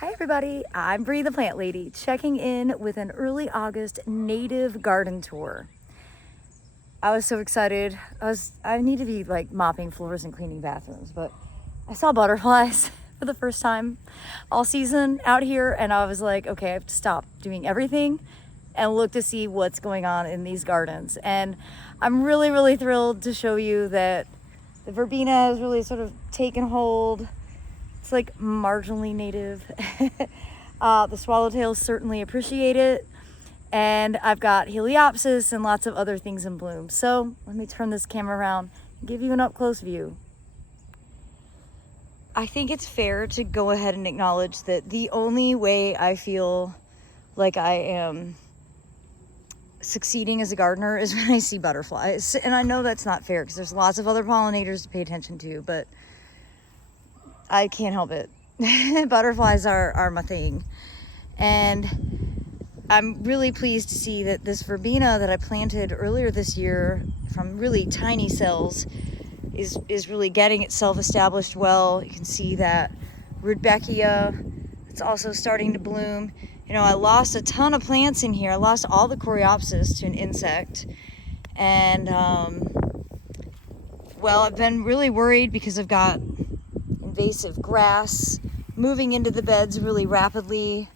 Hi everybody, I'm Bree the Plant Lady, checking in with an early August native garden tour. I was so excited. I need to be like mopping floors and cleaning bathrooms, but I saw butterflies for the first time all season out here, and I was like, okay, I have to stop doing everything and look to see what's going on in these gardens. And I'm really thrilled to show you that the verbena has really sort of taken hold. It's like marginally native. The swallowtails certainly appreciate it. And I've got Heliopsis and lots of other things in bloom. So let me turn this camera around and give you an up close view. I think it's fair to go ahead and acknowledge that the only way I feel like I am succeeding as a gardener is when I see butterflies. And I know that's not fair because there's lots of other pollinators to pay attention to, but I can't help it. Butterflies are my thing. And I'm really pleased to see that this verbena that I planted earlier this year from really tiny cells is really getting itself established well. You can see that Rudbeckia, it's also starting to bloom. You know, I lost a ton of plants in here. I lost all the Coreopsis to an insect. And, well, I've been really worried because I've got invasive grass moving into the beds really rapidly.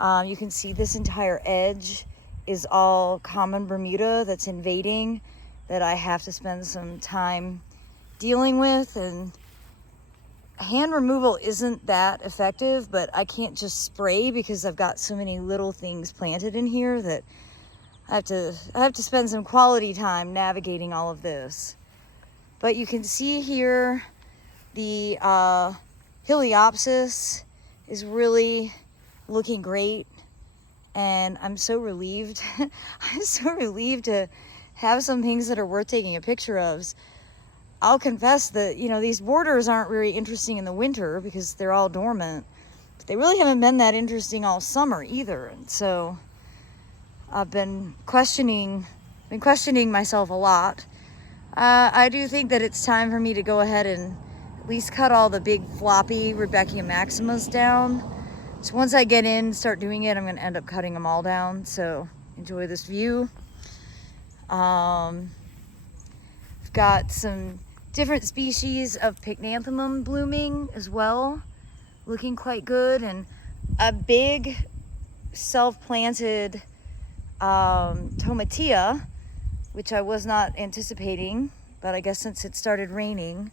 You can see this entire edge is all common Bermuda that's invading, that I have to spend some time dealing with. And hand removal isn't that effective, but I can't just spray because I've got so many little things planted in here that I have to spend some quality time navigating all of this. But you can see here the Heliopsis is really looking great, and I'm so relieved. I'm so relieved to have some things that are worth taking a picture of. I'll confess that, you know, these borders aren't very interesting in the winter because they're all dormant. But they really haven't been that interesting all summer either, and so I've been questioning myself a lot. I do think that it's time for me to go ahead and at least cut all the big floppy Rudbeckia maximas down. So once I get in, start doing it, I'm going to end up cutting them all down. So enjoy this view. I've got some different species of Pycnanthemum blooming as well, looking quite good, and a big self-planted Tomatia, which I was not anticipating, but I guess since it started raining,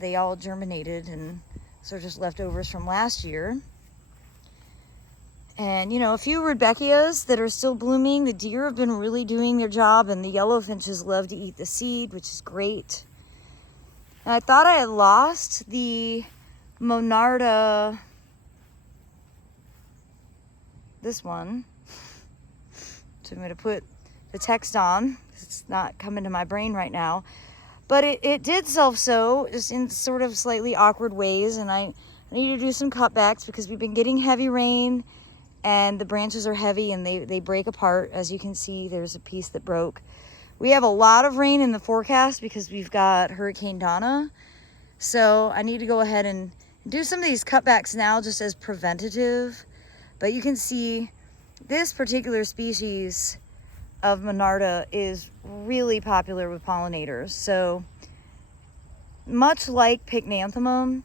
they all germinated, and so just leftovers from last year. And, you know, a few Rudbeckias that are still blooming. The deer have been really doing their job, and the yellowfinches love to eat the seed, which is great. And I thought I had lost the Monarda, this one. So I'm going to put the text on. It's not coming to my brain right now. But it did self-sow, just in sort of slightly awkward ways, and I need to do some cutbacks because we've been getting heavy rain, and the branches are heavy and they break apart. As you can see, there's a piece that broke. We have a lot of rain in the forecast because we've got Hurricane Donna, so I need to go ahead and do some of these cutbacks now just as preventative. But you can see this particular species of Monarda is really popular with pollinators. So much like Pycnanthemum,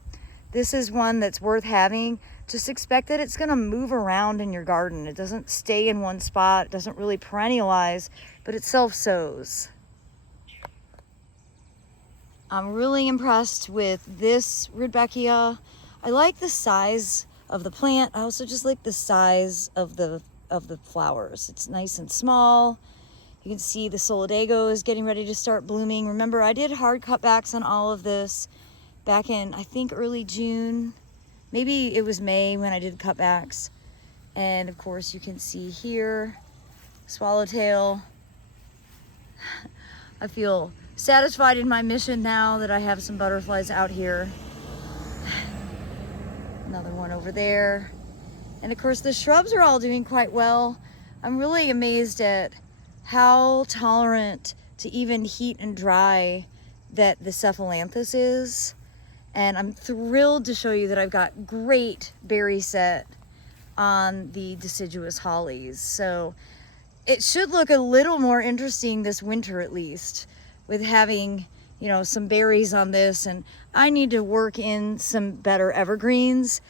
this is one that's worth having. Just expect that it's going to move around in your garden. It doesn't stay in one spot. It doesn't really perennialize, but it self-sows. I'm really impressed with this Rudbeckia. I like the size of the plant. I also just like the size of the flowers. It's nice and small. You can see the Solidago is getting ready to start blooming. Remember, I did hard cutbacks on all of this back in, I think, early June. Maybe it was May when I did cutbacks. And of course, you can see here, swallowtail. I feel satisfied in my mission now that I have some butterflies out here. Another one over there. And of course, the shrubs are all doing quite well. I'm really amazed at how tolerant to even heat and dry that the Cephalanthus is. And I'm thrilled to show you that I've got great berry set on the deciduous hollies. So it should look a little more interesting this winter, at least, with having, you know, some berries on this. And I need to work in some better evergreens.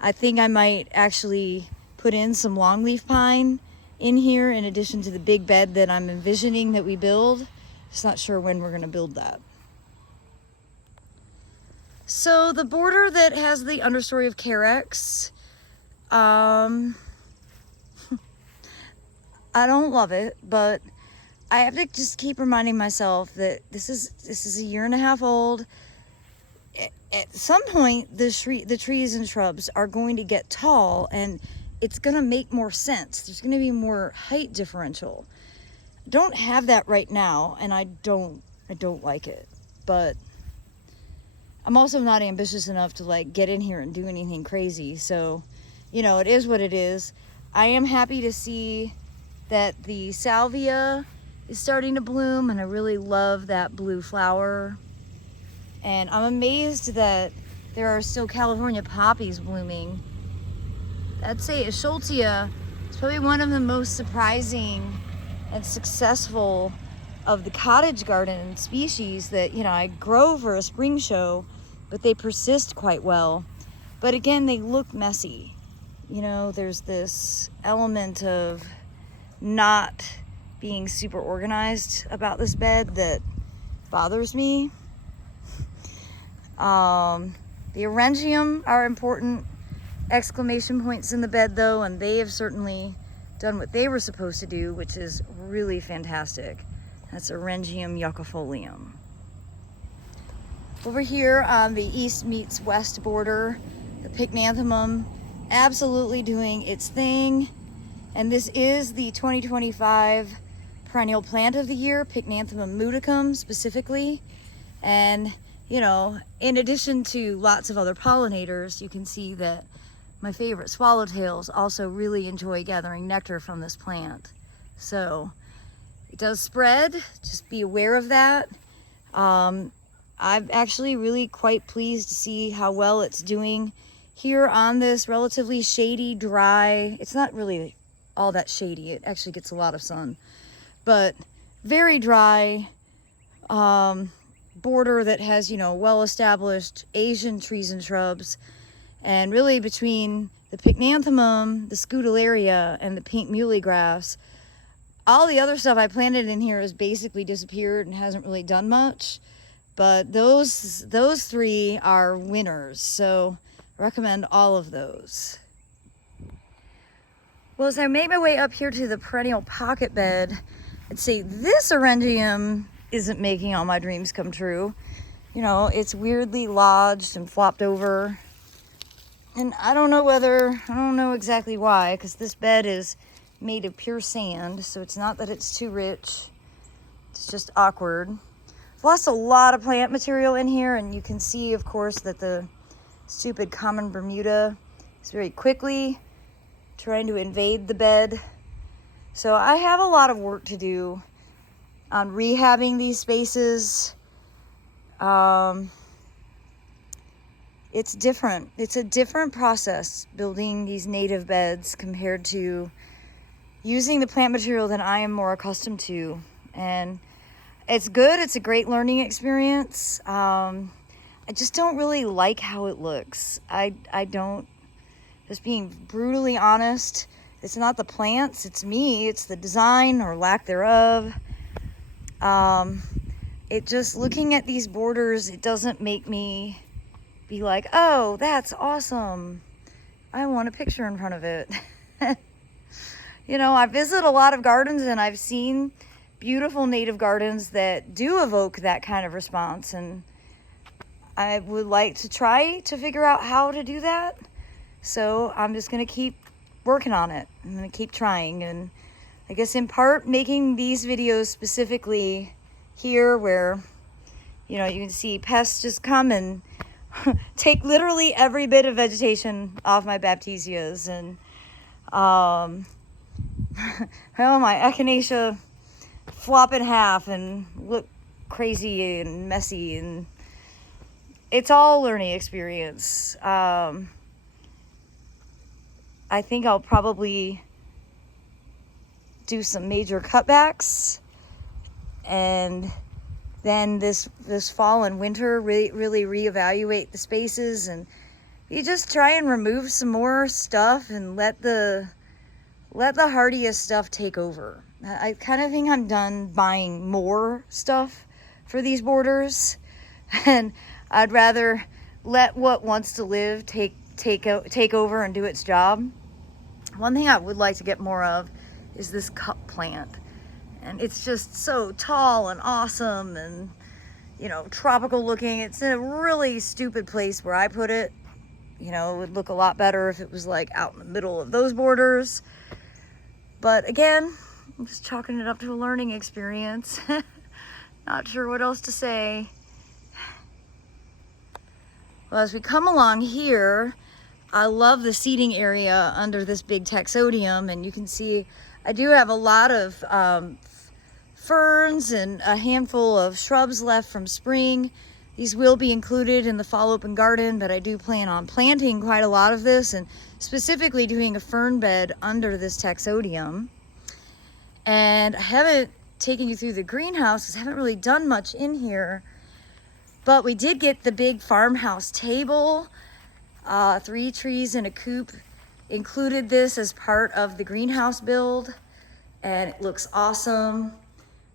I think I might actually put in some longleaf pine in here in addition to the big bed that I'm envisioning that we build. Just not sure when we're gonna build that. So the border that has the understory of Carex, I don't love it, but I have to just keep reminding myself that this is a year and a half old. At some point, the trees and shrubs are going to get tall, and it's going to make more sense. There's going to be more height differential. Don't have that right now, and I don't like it, but I'm also not ambitious enough to like get in here and do anything crazy. So, you know, it is what it is. I am happy to see that the salvia is starting to bloom, and I really love that blue flower. And I'm amazed that there are still California poppies blooming. I'd say Schultzia is probably one of the most surprising and successful of the cottage garden species that, you know, I grow for a spring show, but they persist quite well. But again, they look messy. You know, there's this element of not being super organized about this bed that bothers me. The Eryngium are important exclamation points in the bed though, and they have certainly done what they were supposed to do, which is really fantastic. That's Eryngium yuccifolium. Over here on the east meets west border, the Pycnanthemum absolutely doing its thing. And this is the 2025 perennial plant of the year, Pycnanthemum muticum specifically. And, you know, in addition to lots of other pollinators, you can see that my favorite swallowtails also really enjoy gathering nectar from this plant. So it does spread, just be aware of that. I'm actually really quite pleased to see how well it's doing here on this relatively shady, dry, it's not really all that shady, it actually gets a lot of sun, but very dry border that has, you know, well-established Asian trees and shrubs. And really between the Pycnanthemum, the Scutellaria, and the pink muhly grass, all the other stuff I planted in here has basically disappeared and hasn't really done much. But those three are winners, so I recommend all of those. Well, as I made my way up here to the perennial pocket bed, I'd say this Eryngium isn't making all my dreams come true. You know, it's weirdly lodged and flopped over. And I don't know exactly why, because this bed is made of pure sand, so it's not that it's too rich. It's just awkward. I've lost a lot of plant material in here, and you can see, of course, that the stupid common Bermuda is very quickly trying to invade the bed. So I have a lot of work to do on rehabbing these spaces. It's different. It's a different process building these native beds compared to using the plant material that I am more accustomed to. And it's good. It's a great learning experience. I just don't really like how it looks. I don't, just being brutally honest, it's not the plants, it's me, it's the design or lack thereof. It just, looking at these borders, it doesn't make me be like, oh, that's awesome, I want a picture in front of it. You know, I visit a lot of gardens and I've seen beautiful native gardens that do evoke that kind of response, and I would like to try to figure out how to do that. So I'm just going to keep working on it. I'm going to keep trying. And I guess in part making these videos specifically here where, you know, you can see pests just come and take literally every bit of vegetation off my Baptisias. And, well, my Echinacea flop in half and look crazy and messy. And it's all learning experience. I think I'll probably do some major cutbacks, and then this fall and winter really reevaluate the spaces, and you just try and remove some more stuff and let the hardiest stuff take over. I kind of think I'm done buying more stuff for these borders, and I'd rather let what wants to live take over and do its job. One thing I would like to get more of is this cup plant, and it's just so tall and awesome and, you know, tropical looking. It's in a really stupid place where I put it. You know, it would look a lot better if it was like out in the middle of those borders, but again, I'm just chalking it up to a learning experience. Not sure what else to say. Well, as we come along here, I love the seating area under this big Taxodium, and you can see I do have a lot of ferns and a handful of shrubs left from spring. These will be included in the fall open garden, but I do plan on planting quite a lot of this, and specifically doing a fern bed under this Taxodium. And I haven't taken you through the greenhouse because I haven't really done much in here, but we did get the big farmhouse table. 3 trees in a coop included this as part of the greenhouse build, and it looks awesome.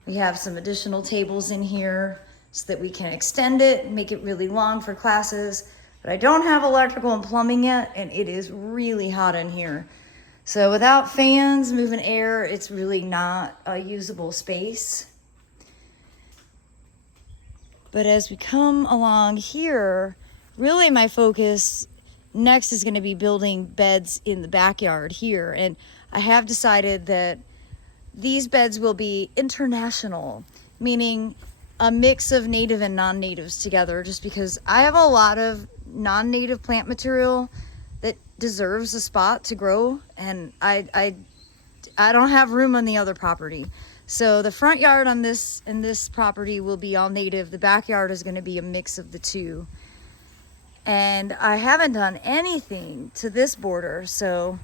We have some additional tables in here so that we can extend it and make it really long for classes, but I don't have electrical and plumbing yet, and it is really hot in here. So without fans moving air, it's really not a usable space. But as we come along here, really my focus next is going to be building beds in the backyard here. And I have decided that these beds will be international, meaning a mix of native and non-natives together, just because I have a lot of non-native plant material that deserves a spot to grow, and I don't have room on the other property. So the front yard on this property will be all native. The backyard is going to be a mix of the two. And I haven't done anything to this border, so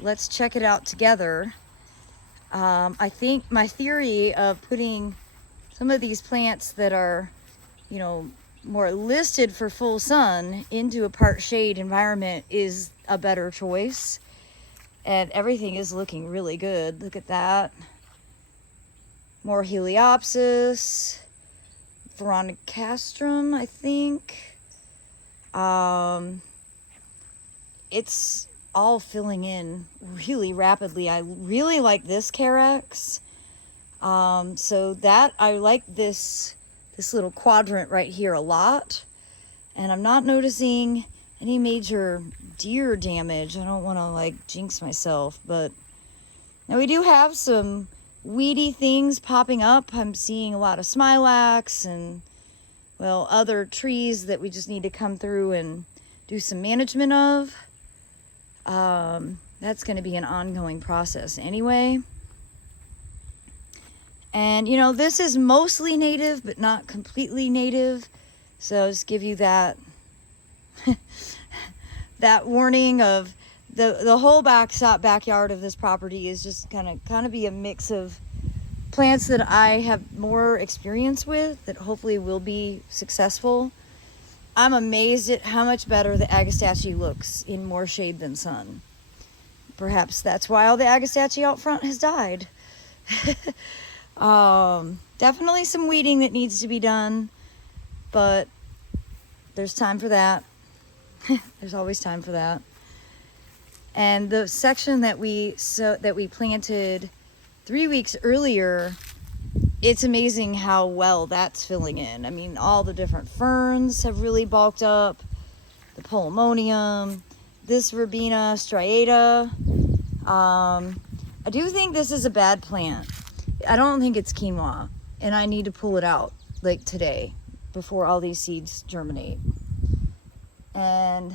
let's check it out together. I think my theory of putting some of these plants that are, you know, more listed for full sun into a part shade environment is a better choice. And everything is looking really good. Look at that. More Heliopsis, Veronicastrum, I think. It's all filling in really rapidly. I really like this Carex. So that I like this little quadrant right here a lot, and I'm not noticing any major deer damage. I don't want to like jinx myself, but now we do have some weedy things popping up. I'm seeing a lot of smilax and, well, other trees that we just need to come through and do some management of. That's going to be an ongoing process anyway. And, you know, this is mostly native, but not completely native. So I'll just give you that that warning of the whole backyard of this property is just kind of be a mix of plants that I have more experience with that hopefully will be successful. I'm amazed at how much better the Agastache looks in more shade than sun. Perhaps that's why all the Agastache out front has died. Definitely some weeding that needs to be done, but there's time for that. There's always time for that. And the section that we planted 3 weeks earlier, it's amazing how well that's filling in. I mean, all the different ferns have really bulked up. The Polemonium, this Verbena striata. I do think this is a bad plant. I don't think it's quinoa, and I need to pull it out like today before all these seeds germinate. And,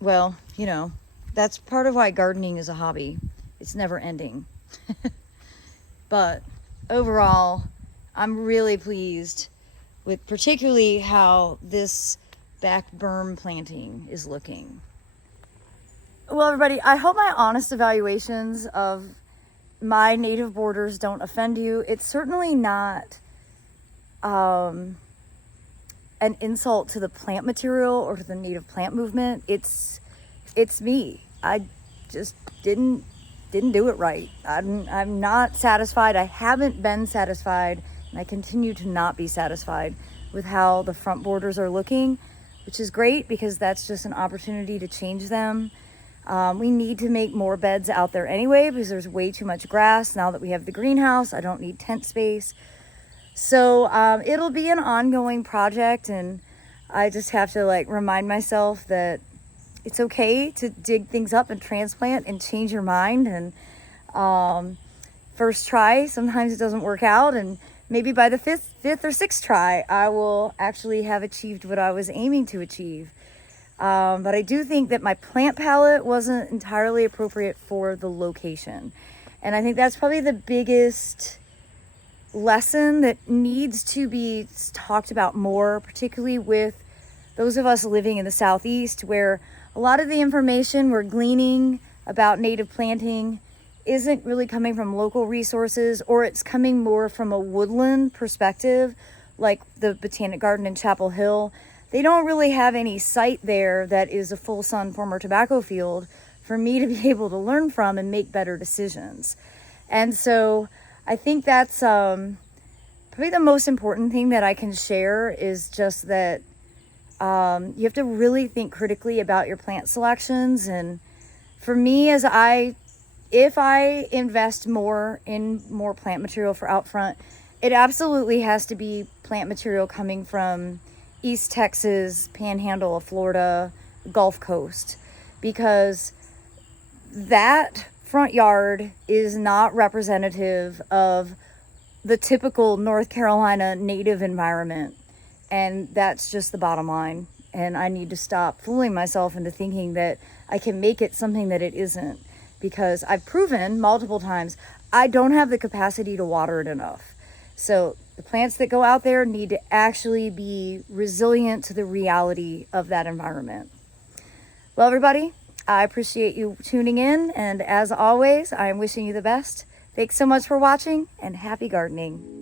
well, you know, that's part of why gardening is a hobby. It's never ending. But overall, I'm really pleased with particularly how this back berm planting is looking. Well, everybody, I hope my honest evaluations of my native borders don't offend you. It's certainly not an insult to the plant material or to the native plant movement. It's me. I just didn't do it right. I'm not satisfied. I haven't been satisfied, and I continue to not be satisfied with how the front borders are looking, which is great because that's just an opportunity to change them. We need to make more beds out there anyway because there's way too much grass now that we have the greenhouse. I don't need tent space. So it'll be an ongoing project, and I just have to like remind myself that it's okay to dig things up and transplant and change your mind. And first try, sometimes it doesn't work out, and maybe by the fifth or sixth try, I will actually have achieved what I was aiming to achieve. But I do think that my plant palette wasn't entirely appropriate for the location. And I think that's probably the biggest lesson that needs to be talked about more, particularly with those of us living in the Southeast, where a lot of the information we're gleaning about native planting isn't really coming from local resources, or it's coming more from a woodland perspective, like the Botanic Garden in Chapel Hill. They don't really have any site there that is a full sun former tobacco field for me to be able to learn from and make better decisions. And so I think that's probably the most important thing that I can share, is just that you have to really think critically about your plant selections. And for me, if I invest more in more plant material for out front, it absolutely has to be plant material coming from East Texas, Panhandle of Florida, Gulf Coast, because that front yard is not representative of the typical North Carolina native environment. And that's just the bottom line. And I need to stop fooling myself into thinking that I can make it something that it isn't, because I've proven multiple times I don't have the capacity to water it enough. So the plants that go out there need to actually be resilient to the reality of that environment. Well, everybody, I appreciate you tuning in. And as always, I am wishing you the best. Thanks so much for watching, and happy gardening.